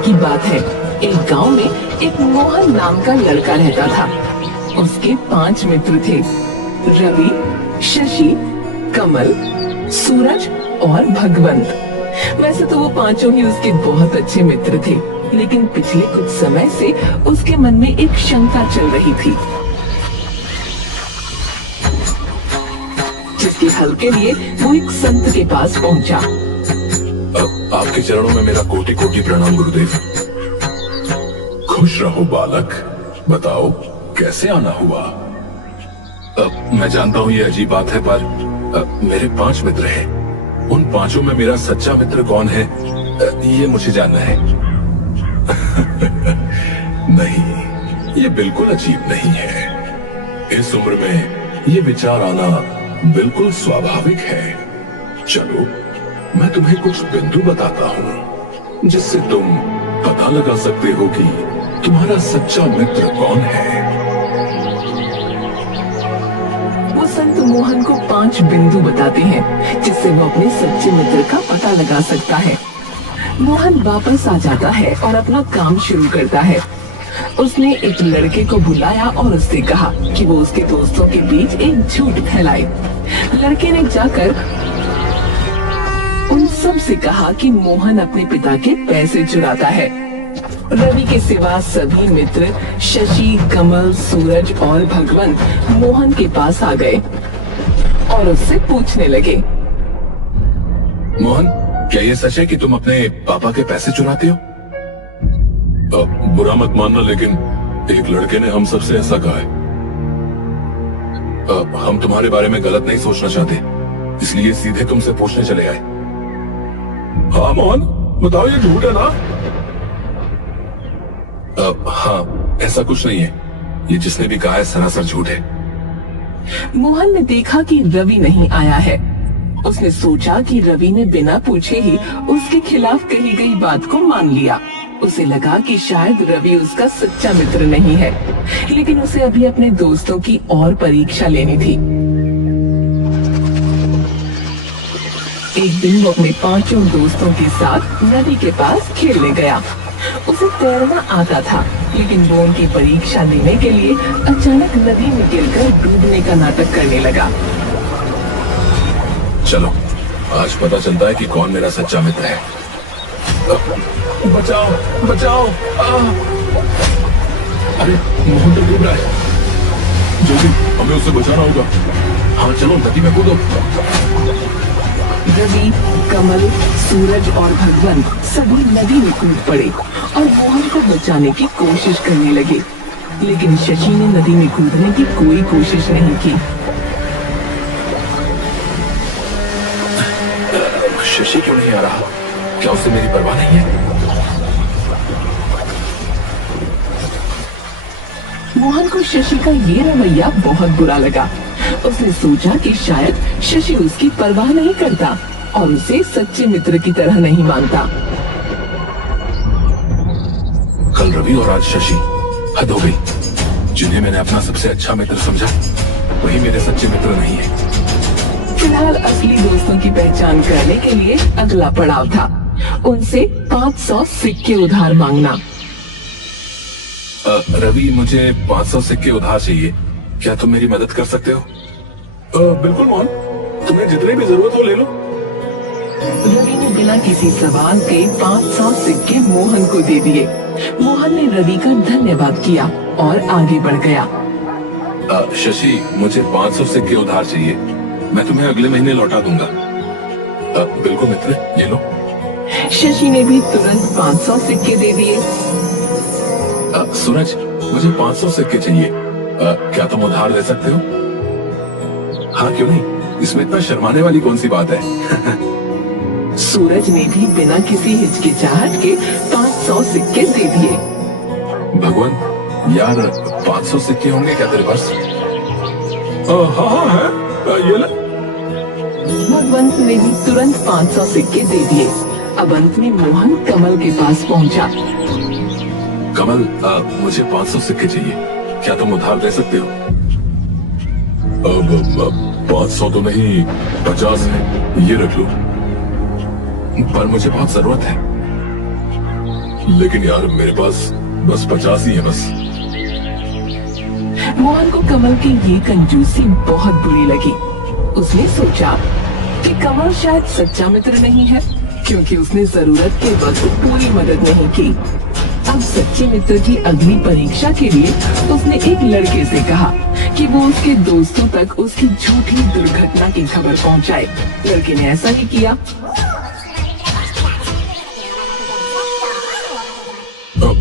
की बात है। एक गांव में एक मोहन नाम का लड़का रहता था। उसके 5 मित्र थे, रवि, शशि, कमल, सूरज और भगवंत। वैसे तो वो पांचों ही उसके बहुत अच्छे मित्र थे, लेकिन पिछले कुछ समय से उसके मन में एक शंका चल रही थी, जिसके हल के लिए वो एक संत के पास पहुंचा। आपके चरणों में मेरा कोटि कोटि प्रणाम गुरुदेव। खुश रहो बालक, बताओ कैसे आना हुआ। मैं जानता हूँ ये अजीब बात है, पर मेरे 5 मित्र हैं। उन 5 में मेरा सच्चा मित्र कौन है, ये मुझे जानना है। नहीं, ये बिल्कुल अजीब नहीं है। इस उम्र में ये विचार आना बिल्कुल स्वाभाविक है। चलो, मैं तुम्हें कुछ बिंदु बताता हूँ, जिससे तुम पता लगा सकते हो कि तुम्हारा सच्चा मित्र कौन है। वो संत मोहन को 5 बिंदु बताते हैं, जिससे वो अपने सच्चे मित्र का पता लगा सकता है। मोहन वापस आ जाता है और अपना काम शुरू करता है। उसने एक लड़के को बुलाया और उससे कहा कि वो उसके दोस्तों के बीच एक झूठ फैलाए। लड़के ने जाकर उन सब से कहा कि मोहन अपने पिता के पैसे चुराता है। रवि के सिवा सभी मित्र शशि, कमल, सूरज और भगवंत मोहन के पास आ गए और उससे पूछने लगे, मोहन, क्या ये सच है कि तुम अपने पापा के पैसे चुराते हो? बुरा मत मानना, लेकिन एक लड़के ने हम सबसे ऐसा कहा है। हम तुम्हारे बारे में गलत नहीं सोचना चाहते, इसलिए सीधे तुमसे पूछने चले आए। हाँ मोहन, बताओ ये झूठ है ना? हाँ, ऐसा कुछ नहीं है। ये जिसने भी कहा है सरासर झूठ है। मोहन ने देखा कि रवि नहीं आया है। उसने सोचा कि रवि ने बिना पूछे ही उसके खिलाफ कही गई बात को मान लिया। उसे लगा कि शायद रवि उसका सच्चा मित्र नहीं है, लेकिन उसे अभी अपने दोस्तों की और परीक्षा लेनी थी। एक दिन वो अपने 5 दोस्तों के साथ नदी के पास खेलने गया। उसे तैरना आता था, लेकिन वो उनकी परीक्षा लेने के लिए अचानक नदी में गिरकर डूबने का नाटक करने लगा। चलो, आज पता चलता है कि कौन मेरा सच्चा मित्र है। बचाओ, बचाओ! अरे मोहन तो डूब रहा है। जल्दी, हमें उसे बचाना होगा। हाँ चलो, नदी में कूदो। रवि, कमल, सूरज और भगवंत सभी नदी में कूद पड़े और मोहन को बचाने की कोशिश करने लगे, लेकिन शशि ने नदी में कूदने की कोई कोशिश नहीं की। शशि क्यों नहीं आ रहा? क्या उसे मेरी परवाह नहीं है? मोहन को शशि का ये रवैया बहुत बुरा लगा। उसने सोचा कि शायद शशि उसकी परवाह नहीं करता और उसे सच्चे मित्र की तरह नहीं मानता। कल रवि और आज शशि, हद हो गई। जिन्हें मैंने अपना सबसे अच्छा मित्र समझा, वही मेरे सच्चे मित्र नहीं है। फिलहाल असली दोस्तों की पहचान करने के लिए अगला पड़ाव था, उनसे 500 सिक्के उधार मांगना। रवि, मुझे 500 सिक्के उधार चाहिए। क्या तुम मेरी मदद कर सकते हो? बिल्कुल मोहन, तुम्हें जितनी भी जरूरत हो ले लो। रवि ने बिना किसी सवाल के 500 सिक्के मोहन को दे दिए। मोहन ने रवि का धन्यवाद किया और आगे बढ़ गया। शशि, मुझे 500 सिक्के उधार चाहिए। मैं तुम्हें अगले महीने लौटा दूंगा। बिल्कुल मित्र, ये लो। शशि ने भी तुरंत 500 सिक्के दे दिए। सूरज, मुझे 500 सिक्के चाहिए। क्या तुम उधार दे सकते हो? हाँ, क्यों नहीं, इसमें इतना शर्माने वाली कौन सी बात है? सूरज ने भी बिना किसी हिचकिचाहट के 500 सिक्के दे दिए। भगवान, यार 500 सिक्के होंगे क्या तेरे पास? हाँ है, ये ले। भगवंत ने भी तुरंत 500 सिक्के दे दिए। अब अंत में मोहन कमल के पास पहुंचा। कमल, मुझे 500 सिक्के चाहिए। क्या तुम उधार दे सकते हो? अब 500 तो नहीं, 50 है, ये रख लो। पर मुझे बहुत जरूरत है। लेकिन यार मेरे पास बस 50 ही है बस। मोहन को कमल की ये कंजूसी बहुत बुरी लगी। उसने सोचा कि कमल शायद सच्चा मित्र नहीं है, क्योंकि उसने जरूरत के वक्त पूरी मदद नहीं की। अब सच्चे मित्र की अगली परीक्षा के लिए उसने एक लड़के से कहा कि वो उसके दोस्तों तक उसकी झूठी दुर्घटना की खबर पहुंचाए। लड़के ने ऐसा ही किया।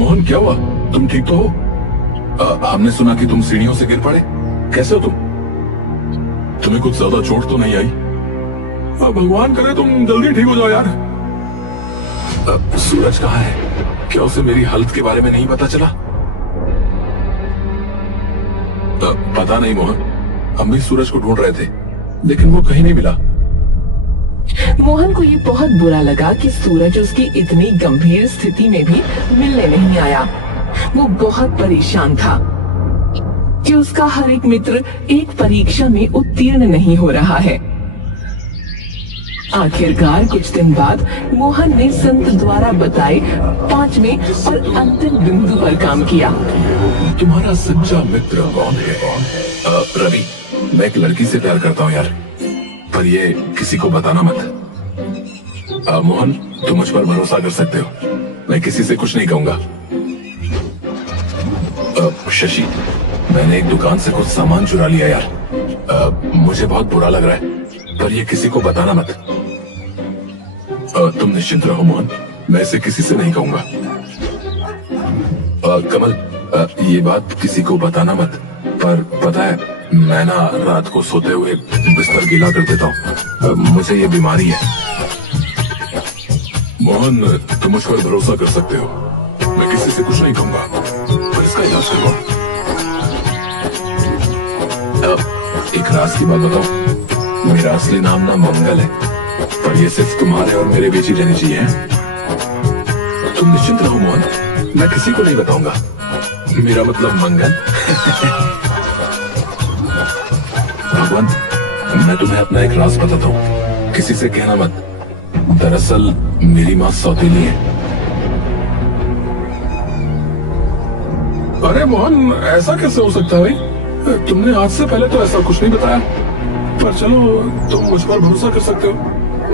मोहन क्या हुआ? तुम ठीक तो हो? हमने सुना कि तुम सीढ़ियों से गिर पड़े। कैसे हो तुम? तुम्हें कुछ ज्यादा चोट तो नहीं आई? भगवान करे तुम जल्दी ठीक हो जाओ यार। सूरज कहाँ है? क्या उसे मेरी हालत के बारे में नहीं पता चला? पता नहीं मोहन, हम भी सूरज को ढूंढ रहे थे लेकिन वो कहीं नहीं मिला। मोहन को ये बहुत बुरा लगा कि सूरज उसकी इतनी गंभीर स्थिति में भी मिलने नहीं आया। वो बहुत परेशान था कि उसका हर एक मित्र एक परीक्षा में उत्तीर्ण नहीं हो रहा है। आखिरकार कुछ दिन बाद मोहन ने संत द्वारा बताए 5वें और अंतिम बिंदु पर काम किया। तुम्हारा सच्चा मित्र कौन है? रवि, मैं एक लड़की से प्यार करता हूँ यार, पर ये किसी को बताना मत। मोहन, तुम मुझ पर भरोसा कर सकते हो, मैं किसी से कुछ नहीं कहूंगा। शशि, मैंने एक दुकान से कुछ सामान चुरा लिया यार। मुझे बहुत बुरा लग रहा है, पर ये किसी को बताना मत। तुम निश्चिंत रहो मोहन, मैं इसे किसी से नहीं कहूंगा। कमल, ये बात किसी को बताना मत, पर पता है मैं ना रात को सोते हुए बिस्तर गीला कर देता हूँ। मुझे ये बीमारी है। मोहन, तुम मुझ पर भरोसा कर सकते हो, मैं किसी से कुछ नहीं कहूंगा, पर इसका इलाज करवाओ। एक राज की बात बताओ, मेरा असली नाम ना मंगल है, पर ये सिर्फ तुम्हारे और मेरे बीच ही रहनी चाहिए। तुम निश्चिंत रहो मोहन, मैं किसी को नहीं बताऊंगा। मेरा मतलब मंगल। भगवान, मैं तुम्हें अपना एक राज बताता हूँ, किसी से कहना मत। दरअसल मेरी माँ सौतेली है। अरे मोहन, ऐसा कैसे हो सकता है भाई? तुमने आज से पहले तो ऐसा कुछ नहीं बताया। पर चलो, तुम मुझ पर भरोसा कर सकते हो,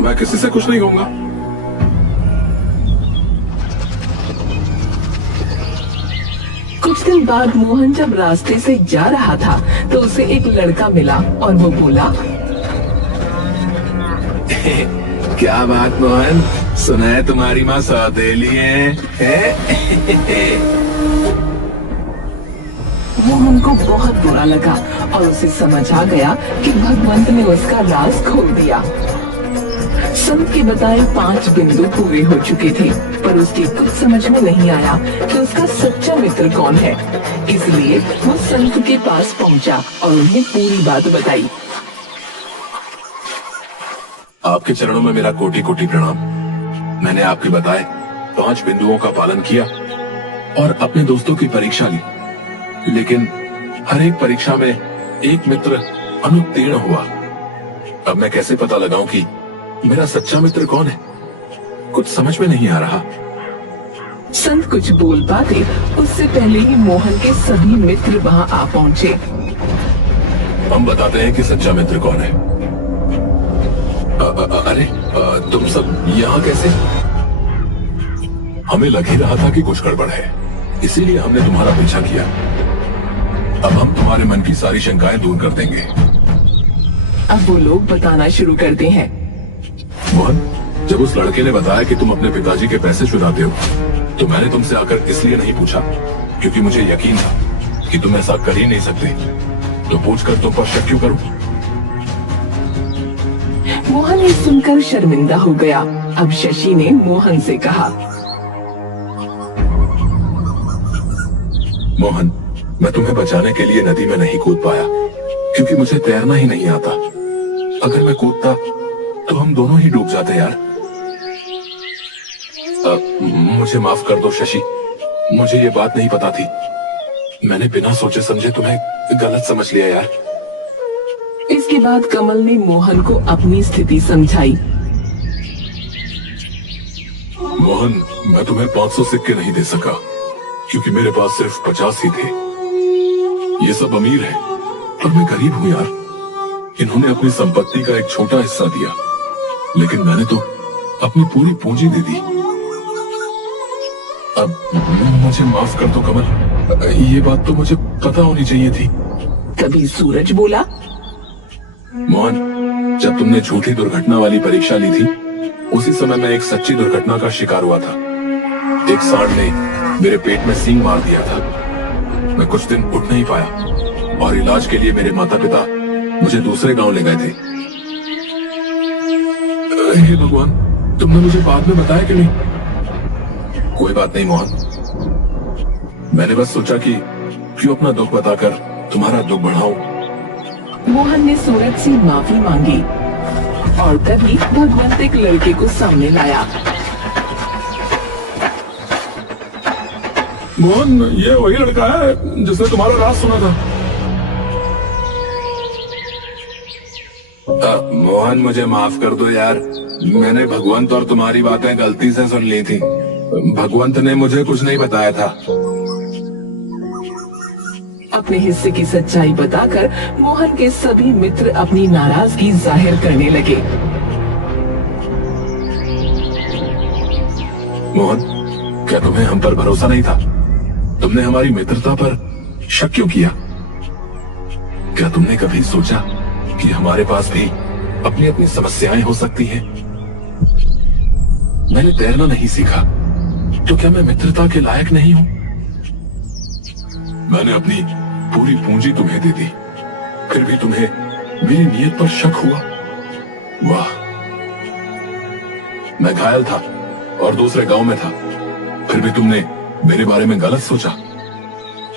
मैं किसी से कुछ नहीं कहूंगा। कुछ दिन बाद मोहन जब रास्ते से जा रहा था तो उसे एक लड़का मिला और वो बोला, क्या बात मोहन, सुना है तुम्हारी माँ सौतेली है? मोहन को बहुत बुरा लगा और उसे समझ आ गया कि भगवंत ने उसका राज खोल दिया। संत के बताए 5 बिंदु पूरे हो चुके थे, पर उसकी कुछ समझ में नहीं आया कि उसका सच्चा मित्र कौन है। इसलिए वो संत के पास पहुंचा और उन्हें पूरी बात बताई। आपके चरणों में मेरा कोटि कोटि प्रणाम। मैंने आपके बताए 5 बिंदुओं का पालन किया और अपने दोस्तों की परीक्षा ली, लेकिन हर एक परीक्षा में एक मित्र अनुत्तीर्ण हुआ। अब मैं कैसे पता लगाऊं कि मेरा सच्चा मित्र कौन है? कुछ समझ में नहीं आ रहा। संत कुछ बोल पाते उससे पहले ही मोहन के सभी मित्र वहां आ पहुंचे। हम बताते हैं कि सच्चा मित्र कौन है। अरे तुम सब यहाँ कैसे? हमें लग ही रहा था कि कुछ गड़बड़ है, इसीलिए हमने तुम्हारा पीछा किया। अब हम तुम्हारे मन की सारी शंकाएं दूर कर देंगे। अब वो लोग बताना शुरू करते हैं। मोहन, जब उस लड़के ने बताया कि तुम अपने पिताजी के पैसे चुराते हो, तो मैंने तुमसे आकर इसलिए नहीं पूछा क्योंकि मुझे यकीन था कि तुम ऐसा कर ही नहीं सकते। तो पूछकर तुम पर शक क्यों करूं? मोहन ये सुनकर शर्मिंदा हो गया। अब शशि ने मोहन से कहा, मोहन, मैं तुम्हें बचाने के लिए नदी में नहीं कूद पाया क्योंकि मुझे तैरना ही नहीं आता। अगर मैं कूदता तो हम दोनों ही डूब जाते यार। मुझे माफ कर दो शशि, मुझे ये बात नहीं पता थी। मैंने बिना सोचे समझे तुम्हें गलत समझ लिया यार। इसके बाद कमल ने मोहन को अपनी स्थिति समझाई। मोहन, मैं तुम्हें 500 सिक्के नहीं दे सका क्योंकि मेरे पास सिर्फ 50 ही थे। ये सब अमीर है और मैं गरीब हूं यार। इन्होंने अपनी संपत्ति का एक छोटा हिस्सा दिया, लेकिन मैंने तो अपनी पूरी पूंजी दे दी। अब मुझे माफ कर दो कमल, ये बात तो मुझे पता होनी चाहिए थी। तभी सूरज बोला, मोहन, जब तुमने झूठी दुर्घटना वाली परीक्षा ली थी, उसी समय मैं एक सच्ची दुर्घटना का शिकार हुआ था। एक सांड ने मेरे पेट में सींग मार दिया था। मैं कुछ दिन उठ नहीं पाया और इलाज के लिए मेरे माता पिता मुझे दूसरे गांव ले गए थे। हे भगवान, तुमने मुझे बाद में बताया कि नहीं? कोई बात नहीं मोहन, मैंने बस सोचा कि क्यों अपना दुख बताकर तुम्हारा दुख बढ़ाऊं। मोहन ने सूरज से माफी मांगी और तभी भगवंत एक लड़के को सामने लाया। मोहन, ये वही लड़का है जिसने तुम्हारा राज सुना था। मोहन, मुझे माफ कर दो यार, मैंने भगवंत और तुम्हारी बातें गलती से सुन ली थी। भगवंत ने मुझे कुछ नहीं बताया था। अपने हिस्से की सच्चाई बताकर मोहन के सभी मित्र अपनी नाराजगी जाहिर करने लगे। मोहन, क्या तुम्हें हम पर भरोसा नहीं था? तुमने हमारी मित्रता पर शक क्यों किया? क्या तुमने कभी सोचा कि हमारे पास भी अपनी अपनी समस्याएं हो सकती हैं? मैंने तैरना नहीं सीखा, तो क्या मैं मित्रता के लायक नहीं हूं? मैंने अपनी पूरी पूंजी तुम्हें दे दी, फिर भी तुम्हें मेरी नीयत पर शक हुआ। वाह, मैं घायल था और दूसरे गांव में था, फिर भी तुमने मेरे बारे में गलत सोचा।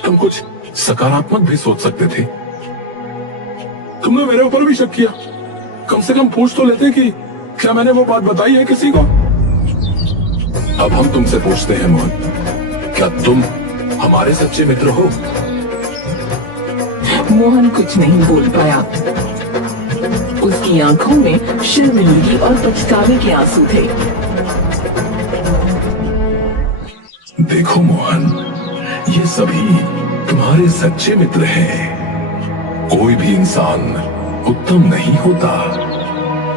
तुम कुछ सकारात्मक भी सोच सकते थे। तुमने मेरे ऊपर भी शक किया। कम से कम पूछ तो लेते कि क्या मैंने वो बात बताई है किसी को? अब हम तुमसे पूछते हैं मोहन, क्या तुम हमारे सच्चे मित्र हो? मोहन कुछ नहीं बोल पाया। उसकी आंखों में शर्मिंदगी और पछतावे के आंसू थे। देखो मोहन, ये सभी तुम्हारे सच्चे मित्र हैं। कोई भी इंसान उत्तम नहीं होता,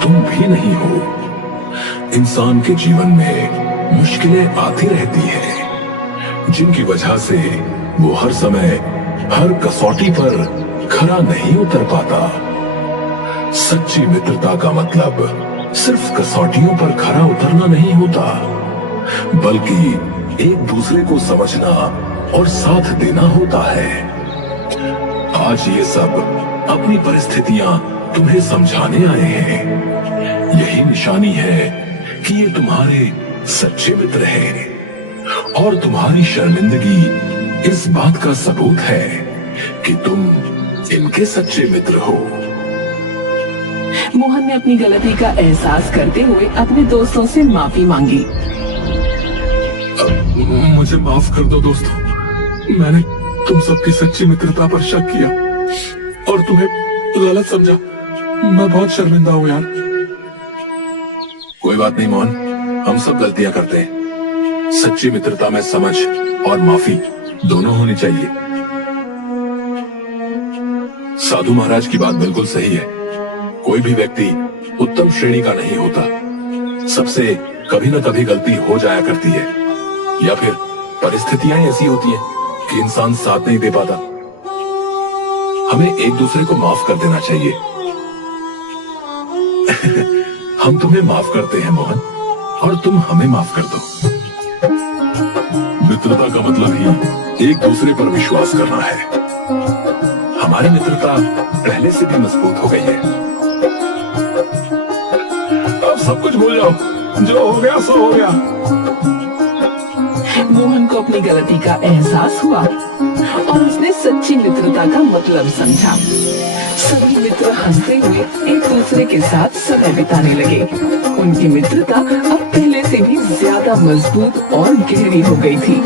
तुम भी नहीं हो। इंसान के जीवन में मुश्किलें आती रहती हैं, जिनकी वजह से वो हर समय हर कसौटी पर खरा नहीं उतर पाता। सच्ची मित्रता का मतलब सिर्फ कसौटियों पर खरा उतरना नहीं होता, बल्कि एक दूसरे को समझना और साथ देना होता है। आज ये सब अपनी परिस्थितियां तुम्हें समझाने आए हैं। यही निशानी है कि ये तुम्हारे सच्चे मित्र हैं और तुम्हारी शर्मिंदगी इस बात का सबूत है कि तुम इनके सच्चे मित्र हो। मोहन ने अपनी गलती का एहसास करते हुए अपने दोस्तों से माफी मांगी। मुझे माफ कर दो दोस्तों, मैंने तुम सबकी सच्ची मित्रता पर शक किया और तुम्हें गलत समझा। मैं बहुत शर्मिंदा हूँ यार। कोई बात नहीं मोहन, हम सब गलतियां करते हैं। सच्ची मित्रता में समझ और माफी दोनों होनी चाहिए। साधु महाराज की बात बिल्कुल सही है। कोई भी व्यक्ति उत्तम श्रेणी का नहीं होता। सबसे कभी न कभी गलती हो जाया करती है, या फिर परिस्थितियां ऐसी होती हैं कि इंसान साथ नहीं दे पाता। हमें एक दूसरे को माफ कर देना चाहिए। हम तुम्हें माफ करते हैं मोहन, और तुम हमें माफ कर दो। मित्रता का मतलब ही एक दूसरे पर विश्वास करना है। हमारी मित्रता पहले से भी मजबूत हो गई है। अब सब कुछ भूल जाओ, जो हो गया सो हो गया। मोहन को अपनी गलती का एहसास हुआ और उसने सच्ची मित्रता का मतलब समझा। सभी मित्र हंसते हुए एक दूसरे के साथ समय बिताने लगे। उनकी मित्रता अब पहले से भी ज्यादा मजबूत और गहरी हो गई थी।